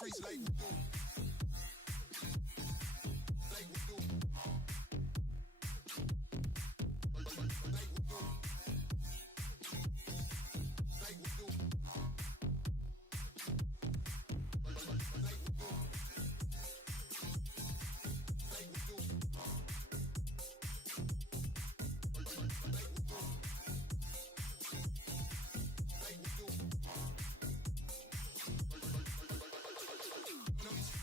streets like we do. Like we do. Like we do. Like we do. Like we do. Like we do. Like we do. Like we do.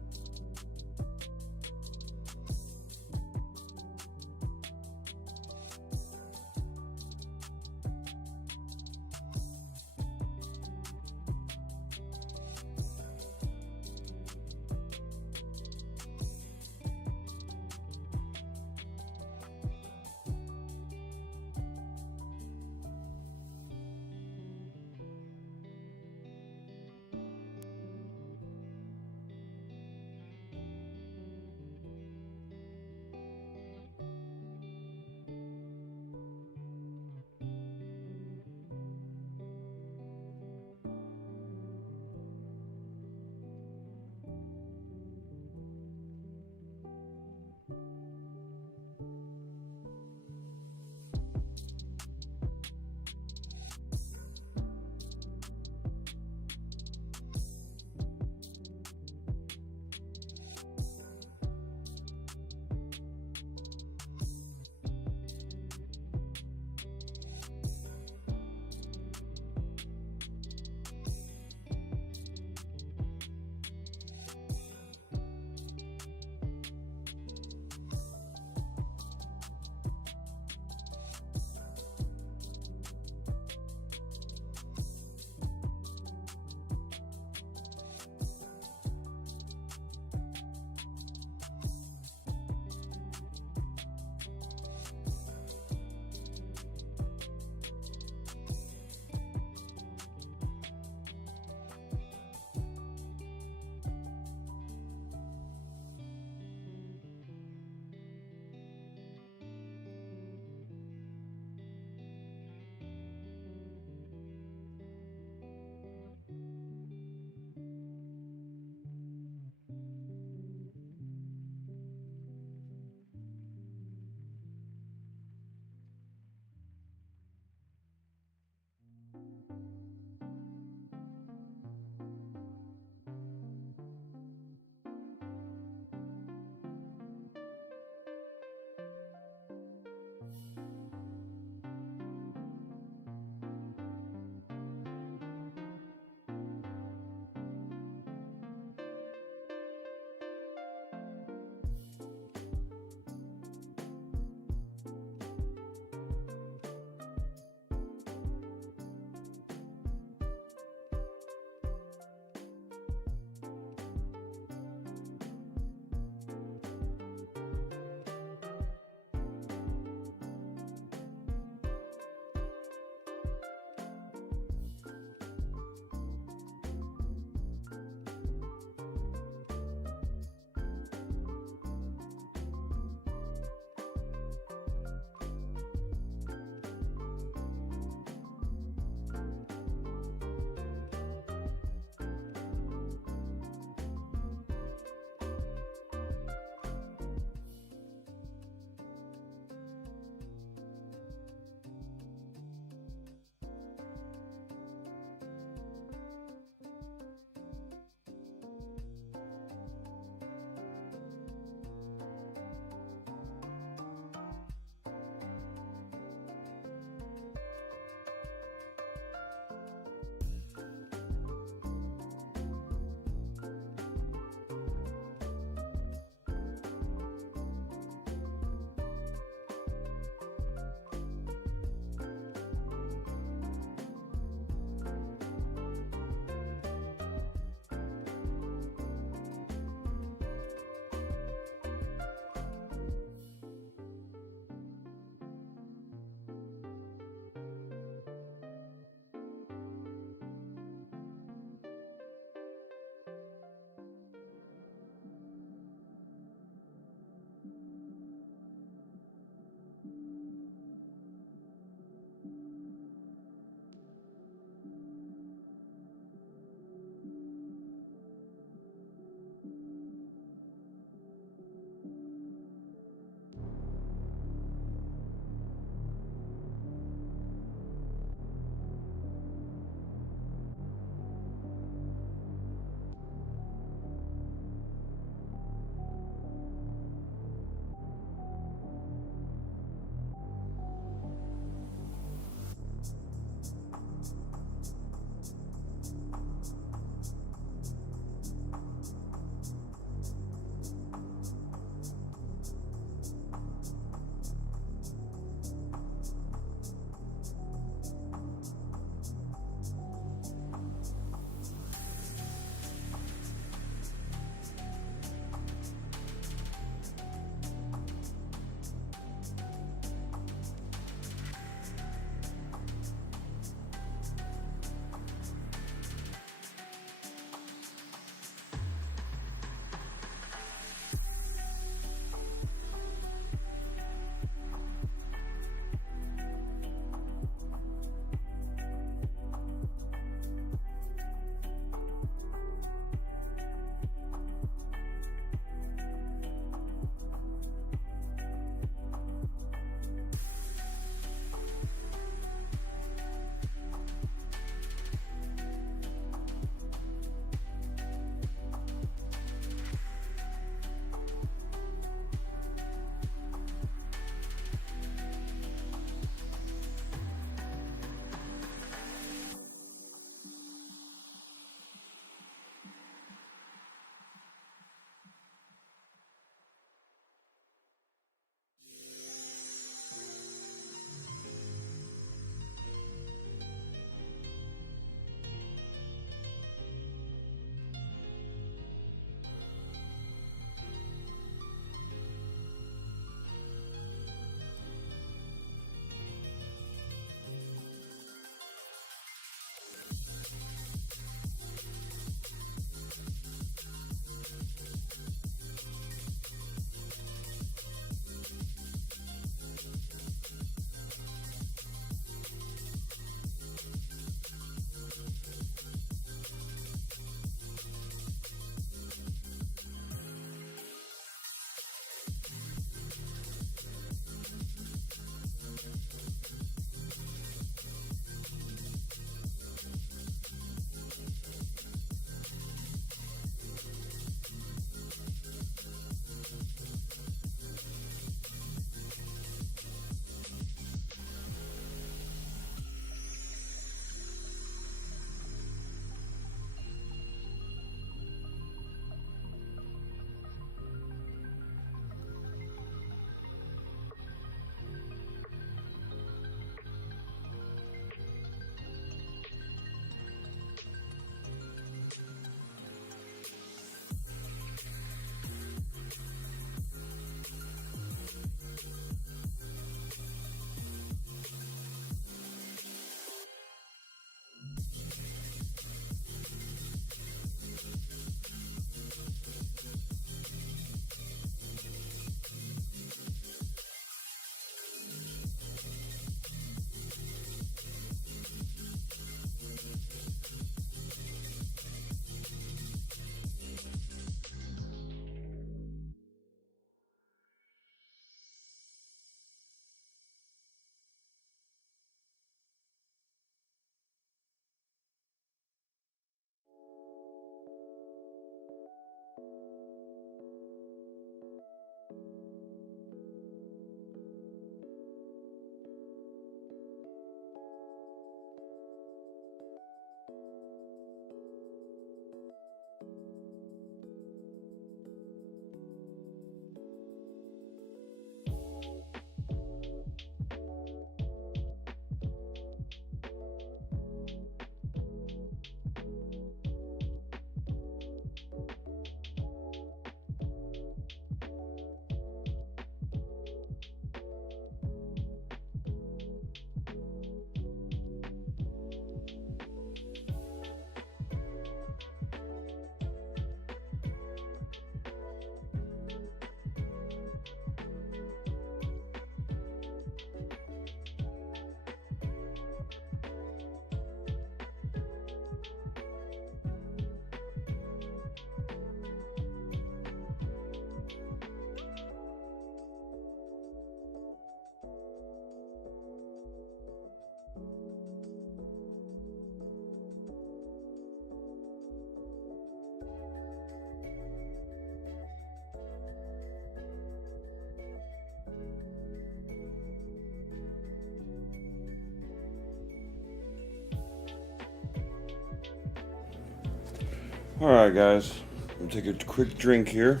Alright guys, I'm gonna take a quick drink here.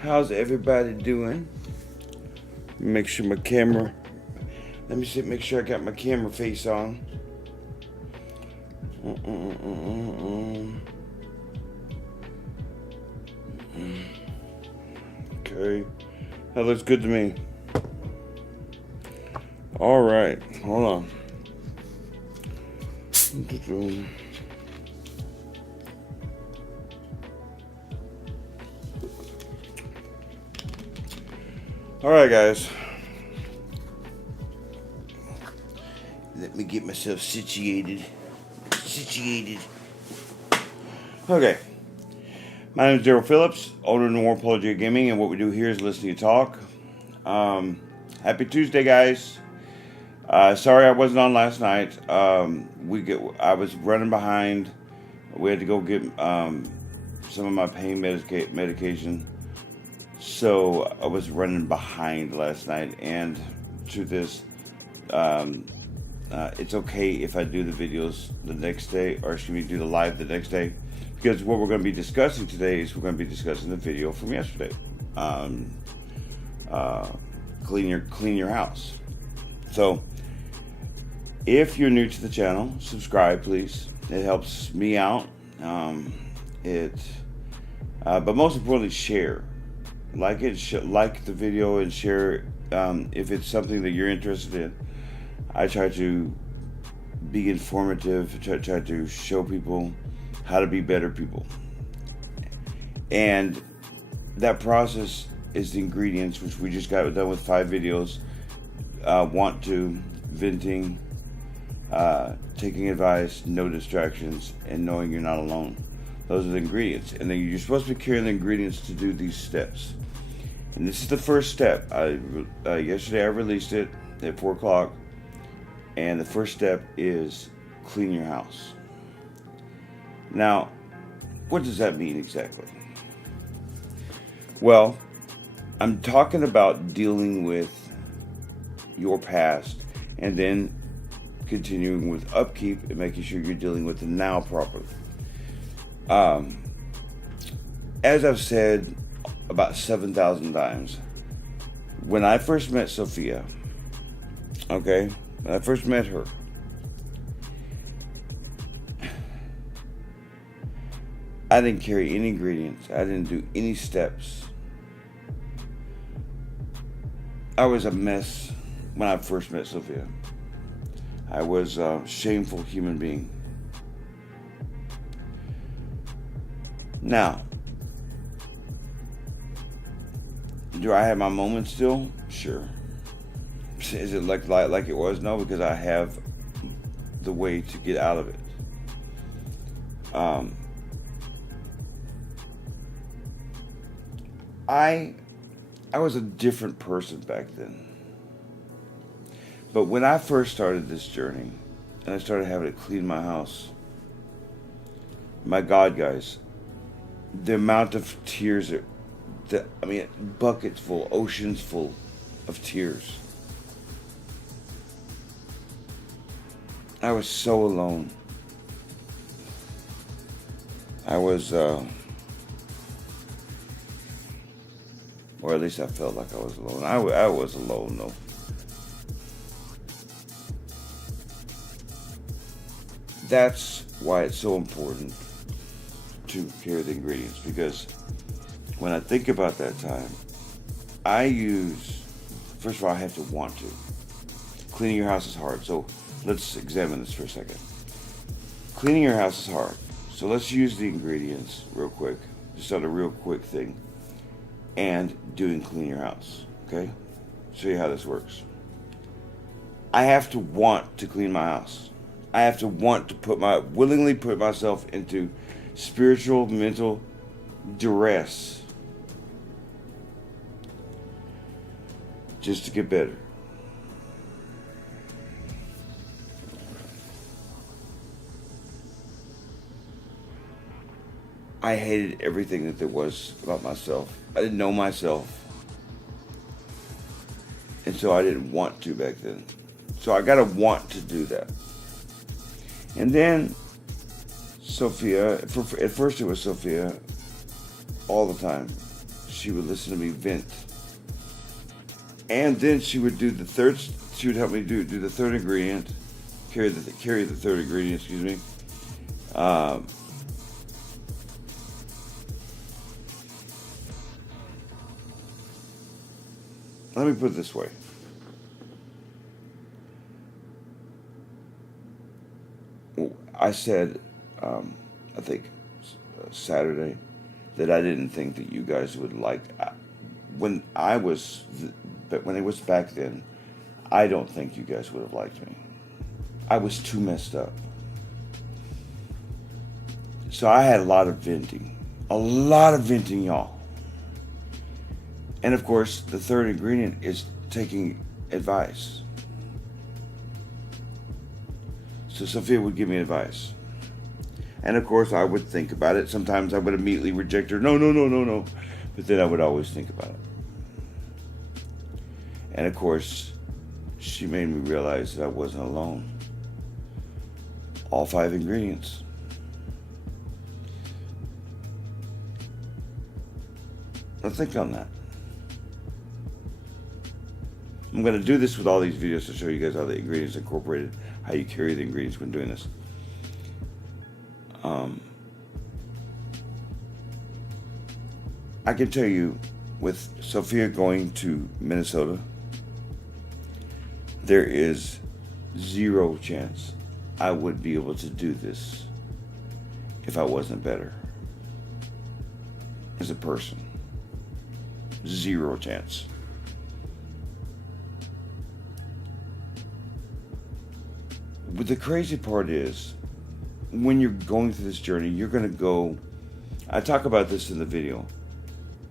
How's everybody doing? Make sure my camera, let me see, make sure I got my camera face on. Okay, that looks good to me. Alright, hold on. Alright guys, let me get myself situated. Okay, my name is Daryl Phillips, owner of Noir Apologia Gaming, and what we do here is listen to you talk. Happy Tuesday, guys. Sorry I wasn't on last night. I was running behind. We had to go get some of my pain medication. So I was running behind last night, and truth is, it's okay if I do the videos the next day, or excuse me, do the live the next day, because what we're going to be discussing today is we're going to be discussing the video from yesterday. Clean your house. So if you're new to the channel, subscribe please. It helps me out. But most importantly, share. Like it, like the video, and share if it's something that you're interested in. I try to be informative, try to show people how to be better people. And that process is the ingredients, which we just got done with 5 videos. Want to, venting, taking advice, no distractions, and knowing you're not alone. Those are the ingredients. And then you're supposed to be carrying the ingredients to do these steps. And this is the first step. Yesterday I released it at 4 o'clock. And the first step is clean your house. Now, what does that mean exactly? Well, I'm talking about dealing with your past and then continuing with upkeep and making sure you're dealing with the now properly. As I've said about 7,000 times, when I first met Sophia, okay, when I first met her, I didn't carry any ingredients. I didn't do any steps. I was a mess when I first met Sophia. I was a shameful human being. Now, do I have my moments still? Sure. Is it like it was? No, because I have the way to get out of it. I was a different person back then. But when I first started this journey, and I started having to clean my house, my God, guys, the amount of tears, buckets full, oceans full of tears. I was so alone. I was, or at least I felt like I was alone. I was alone, though. That's why it's so important to carry the ingredients, because when I think about that time, first of all, I have to want to. Cleaning your house is hard, so let's examine this for a second. Cleaning your house is hard, so let's use the ingredients real quick, just on a real quick thing, and clean your house, okay? Show you how this works. I have to want to clean my house. I have to want to willingly put myself into spiritual, mental duress just to get better. I hated everything that there was about myself. I didn't know myself. And so I didn't want to back then. So I gotta want to do that. And then Sophia, at first it was Sophia all the time. She would listen to me vent. And then she would do she would help me do the third ingredient, carry the third ingredient, excuse me. Let me put it this way. I said, I think Saturday, that I didn't think that you guys would like. When it was back then, I don't think you guys would have liked me. I was too messed up. So I had a lot of venting, y'all. And of course, the third ingredient is taking advice. So Sophia would give me advice. And of course, I would think about it. Sometimes I would immediately reject her. No. But then I would always think about it. And of course, she made me realize that I wasn't alone. All 5 ingredients. Now think on that. I'm going to do this with all these videos to show you guys how the ingredients are incorporated, how you carry the ingredients when doing this. I can tell you, with Sophia going to Minnesota, there is 0 chance I would be able to do this if I wasn't better as a person. 0 chance. But the crazy part is, when you're going through this journey, you're going to go, I talk about this in the video,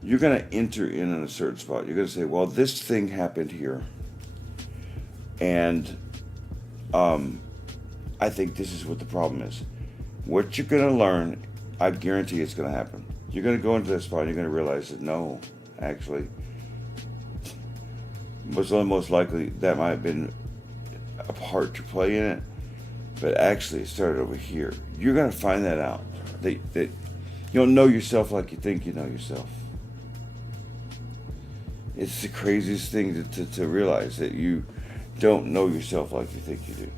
you're going to enter in a certain spot. You're going to say, well, this thing happened here. And I think this is what the problem is. What you're going to learn, I guarantee it's going to happen. You're going to go into that spot and you're going to realize that no, actually, most likely that might have been a part to play in it, but actually it started over here. You're going to find that out. That you don't know yourself like you think you know yourself. It's the craziest thing to realize, that you don't know yourself like you think you do.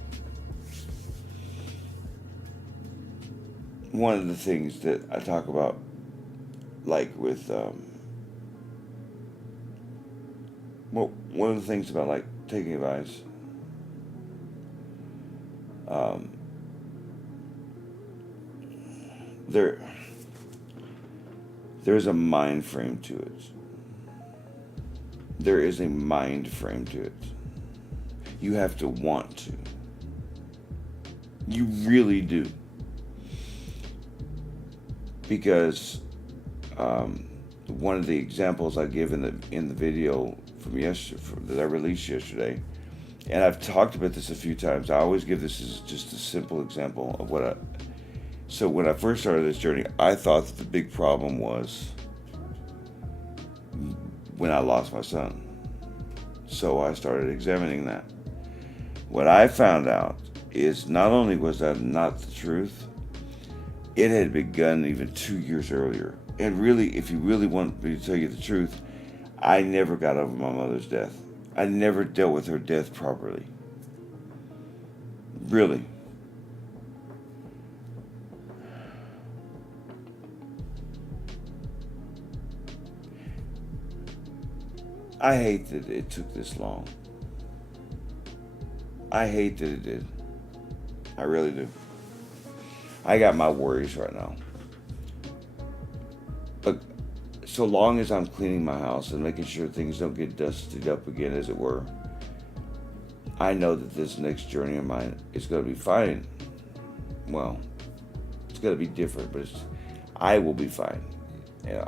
One of the things that I talk about, like with, one of the things about like taking advice, there's a mind frame to it. There is a mind frame to it. You have to want to. You really do. Because one of the examples I give in the video from yesterday, that I released yesterday, and I've talked about this a few times. I always give this as just a simple example of so when I first started this journey, I thought that the big problem was when I lost my son. So I started examining that. What I found out is, not only was that not the truth, it had begun even 2 years earlier. And really, if you really want me to tell you the truth, I never got over my mother's death. I never dealt with her death properly. Really. I hate that it took this long. I hate that it did. I really do. I got my worries right now. But so long as I'm cleaning my house and making sure things don't get dusted up again, as it were, I know that this next journey of mine is going to be fine. Well, it's going to be different, but I will be fine.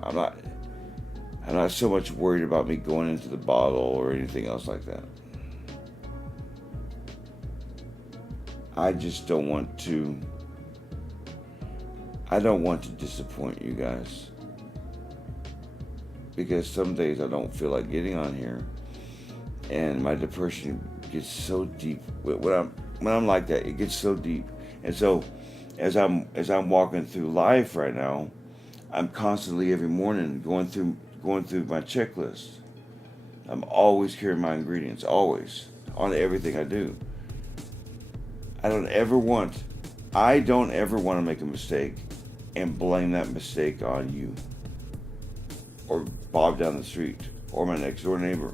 I'm not so much worried about me going into the bottle or anything else like that. I just don't want to disappoint you guys. Because some days I don't feel like getting on here, and my depression gets so deep. When I'm like that, it gets so deep. And so as I'm walking through life right now, I'm constantly every morning going through my checklist. I'm always carrying my ingredients, always, on everything I do. I don't ever want to make a mistake and blame that mistake on you or Bob down the street or my next door neighbor.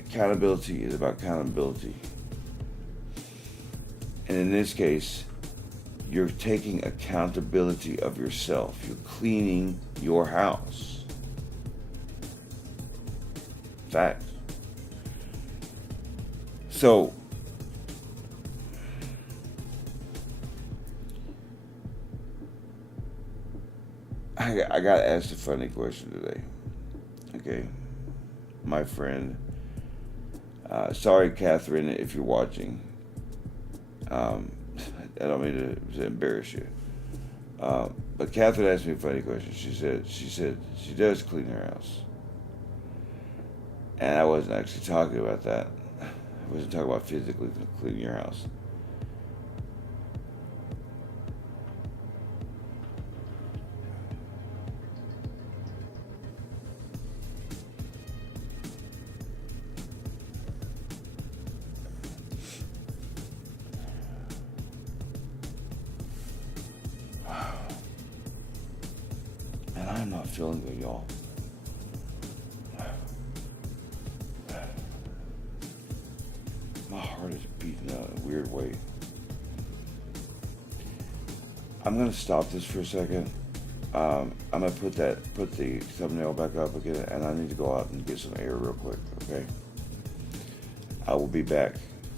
Accountability is about accountability. And in this case, you're taking accountability of yourself. You're cleaning your house. Fact. So, I got asked a funny question today. Okay. My friend, sorry, Catherine, if you're watching. I don't mean to embarrass you. But Catherine asked me a funny question. She said she does clean her house. And I wasn't actually talking about that. I wasn't talking about physically cleaning your house. And I'm not feeling good, y'all. My heart is beating in a weird way. I'm gonna stop this for a second. I'm gonna put the thumbnail back up again, and I need to go out and get some air real quick. Okay. I will be back.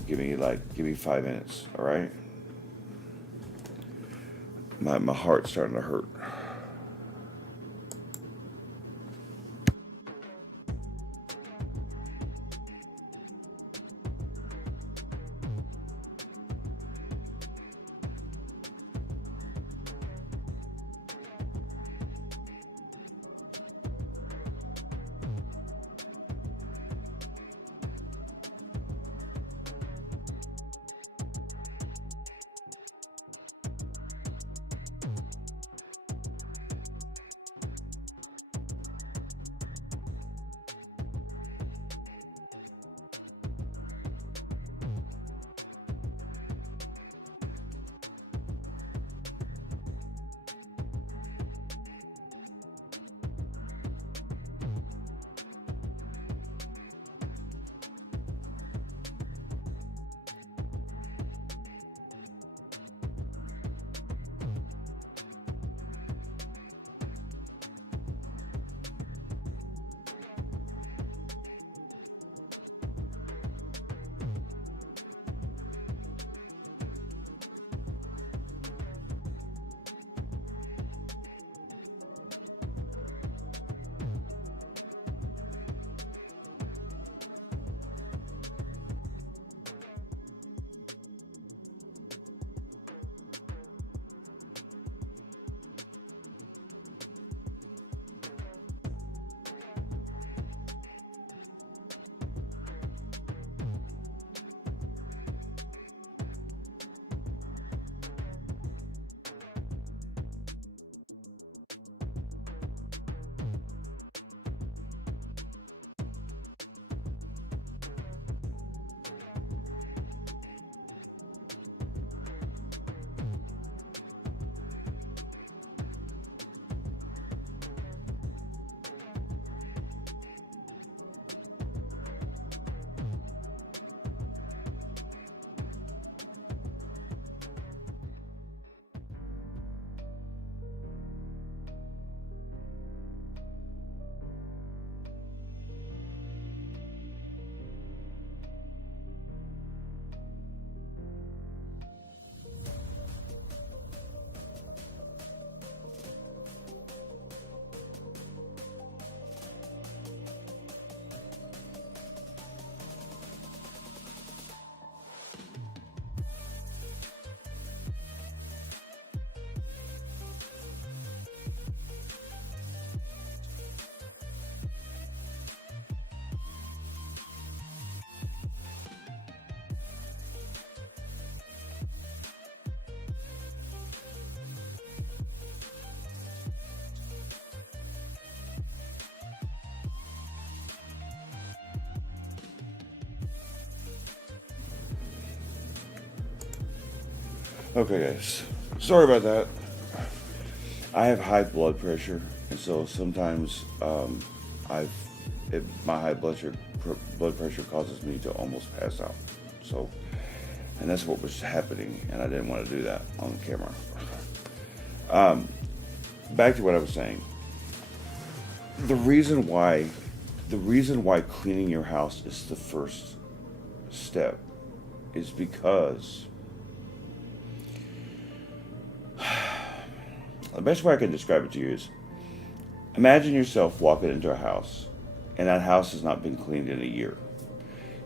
Give me 5 minutes. All right. My heart's starting to hurt. Okay, guys. Sorry about that. I have high blood pressure, and so sometimes my high blood pressure causes me to almost pass out. So, and that's what was happening, and I didn't want to do that on camera. Back to what I was saying. The reason why cleaning your house is the first step is because the best way I can describe it to you is imagine yourself walking into a house and that house has not been cleaned in a year.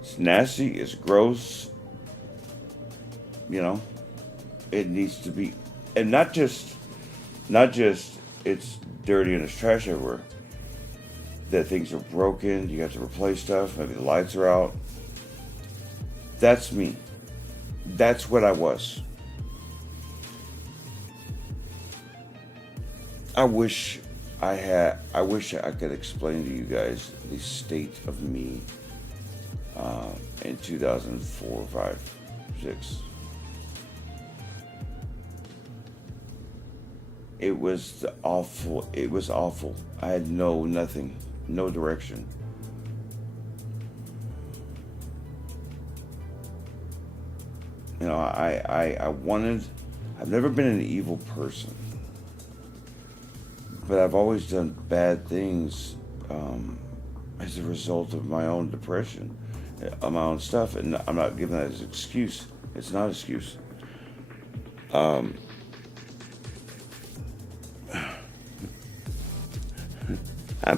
It's nasty, it's gross, it needs to be, and not just it's dirty and there's trash everywhere, that things are broken, you have to replace stuff, maybe the lights are out. That's me. That's what I was. I wish I could explain to you guys the state of me in 2004, 5, 6. It was awful. It was awful. I had nothing, no direction. I've never been an evil person, but I've always done bad things as a result of my own depression, of my own stuff, and I'm not giving that as an excuse. It's not an excuse. I'm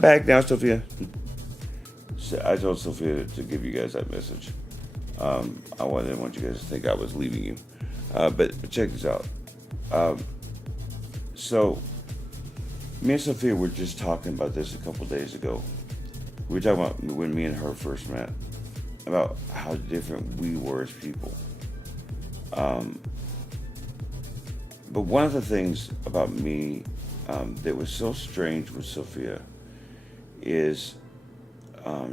back now, Sophia. I told Sophia to give you guys that message. I didn't want you guys to think I was leaving you. But check this out. So, me and Sophia were just talking about this a couple days ago. We were talking about when me and her first met, about how different we were as people. But one of the things about me that was so strange with Sophia is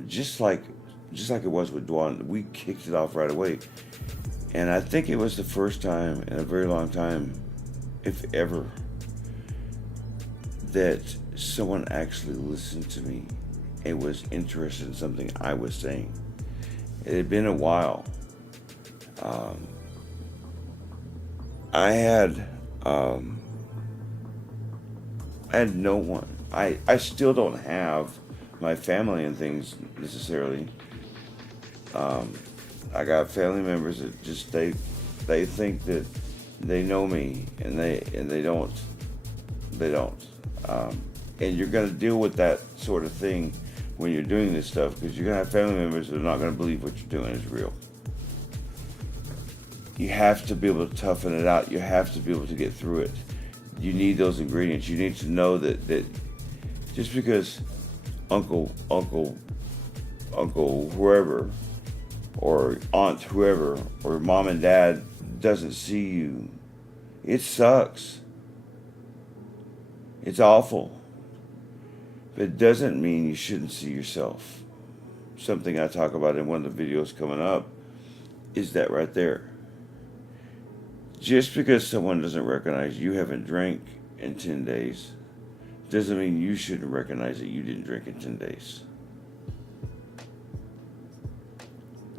just like it was with Dwan, we kicked it off right away. And I think it was the first time in a very long time, if ever, that someone actually listened to me and was interested in something I was saying. It had been a while. I had no one. I still don't have my family and things necessarily. I got family members that just they think that they know me and they don't. And you're gonna deal with that sort of thing when you're doing this stuff, because you're gonna have family members that are not gonna believe what you're doing is real. You have to be able to toughen it out. You have to be able to get through it. You need those ingredients. You need to know that just because uncle whoever, or aunt whoever, or mom and dad doesn't see you, it sucks. It's awful. But it doesn't mean you shouldn't see yourself. Something I talk about in one of the videos coming up is that right there. Just because someone doesn't recognize you haven't drank in 10 days doesn't mean you shouldn't recognize that you didn't drink in 10 days.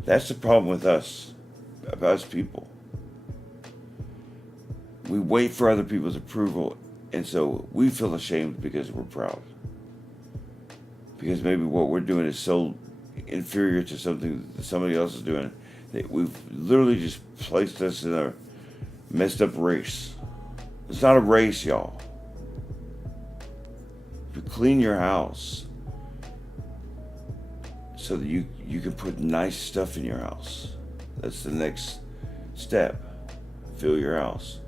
That's the problem with us people. We wait for other people's approval, and so we feel ashamed because we're proud. Because maybe what we're doing is so inferior to something that somebody else is doing that we've literally just placed us in a messed up race. It's not a race, y'all. If you clean your house so that you can put nice stuff in your house, that's the next step. Fill your house.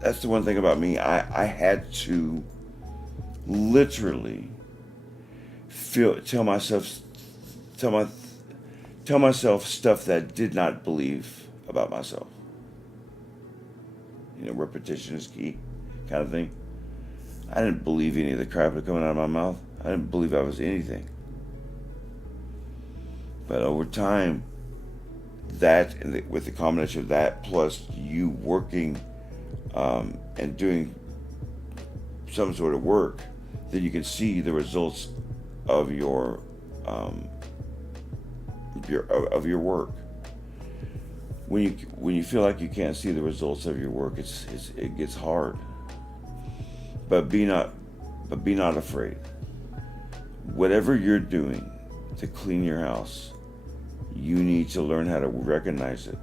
That's the one thing about me. I had to literally tell myself stuff that I did not believe about myself. Repetition is key kind of thing. I didn't believe any of the crap that coming out of my mouth. I didn't believe I was anything. But over time, that, and with the combination of that plus you working and doing some sort of work, then you can see the results of your work. When you feel like you can't see the results of your work, it gets hard. But be not afraid. Whatever you're doing to clean your house, you need to learn how to recognize it.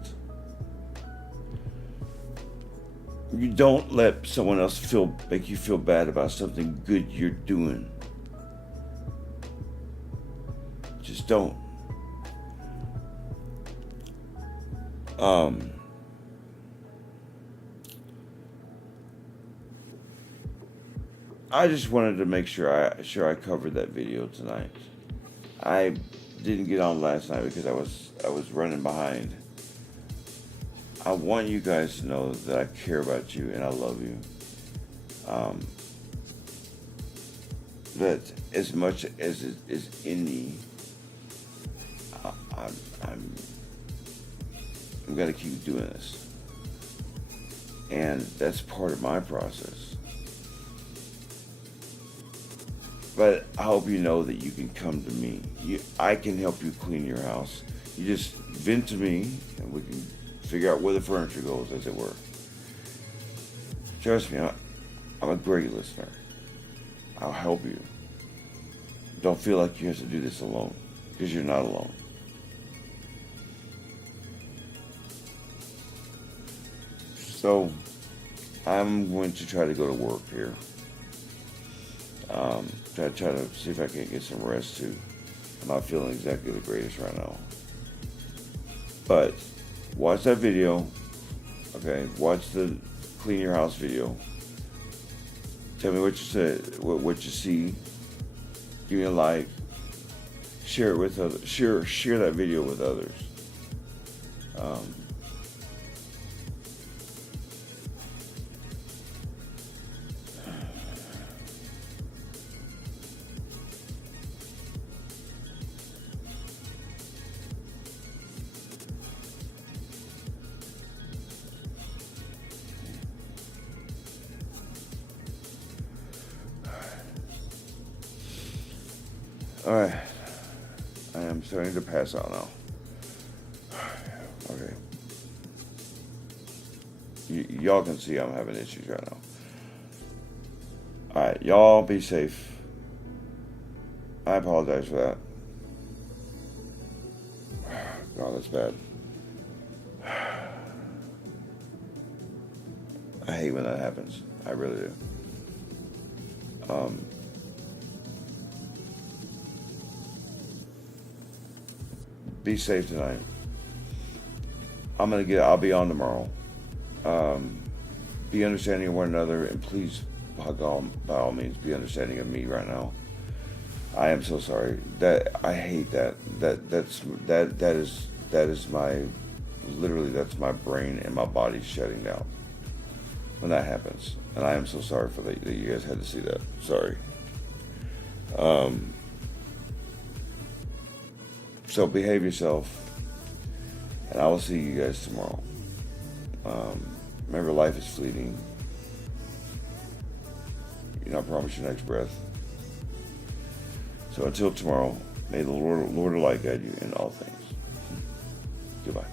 You don't let someone else make you feel bad about something good you're doing. Just don't. I just wanted to make sure I covered that video tonight. I didn't get on last night because I was running behind. I want you guys to know that I care about you and I love you. That as much as it is in me, I'm gonna keep doing this, and that's part of my process. But I hope you know that you can come to me. I can help you clean your house. You just vent to me, and we can figure out where the furniture goes, as it were. Trust me, I'm a great listener. I'll help you. Don't feel like you have to do this alone, because you're not alone. So, I'm going to try to go to work here. Try to see if I can get some rest too. I'm not feeling exactly the greatest right now. But watch that video. Okay, watch the clean your house video. Tell me what you said, what you see. Give me a like. Share it with others. Share that video with others. All right, I am starting to pass out now. Okay, y'all can see I'm having issues right now. All right, y'all be safe. I apologize for that. God, that's bad. I hate when that happens. I really do. Be safe tonight. I'll be on tomorrow. Be understanding of one another, and please, by all means, be understanding of me right now. I am so sorry. I hate that. That is my, literally, that's my brain and my body shutting down when that happens. And I am so sorry for that you guys had to see that. Sorry. So behave yourself, and I will see you guys tomorrow. Remember, life is fleeting. You're not promised your next breath. So until tomorrow, may the Lord of light guide you in all things. Goodbye.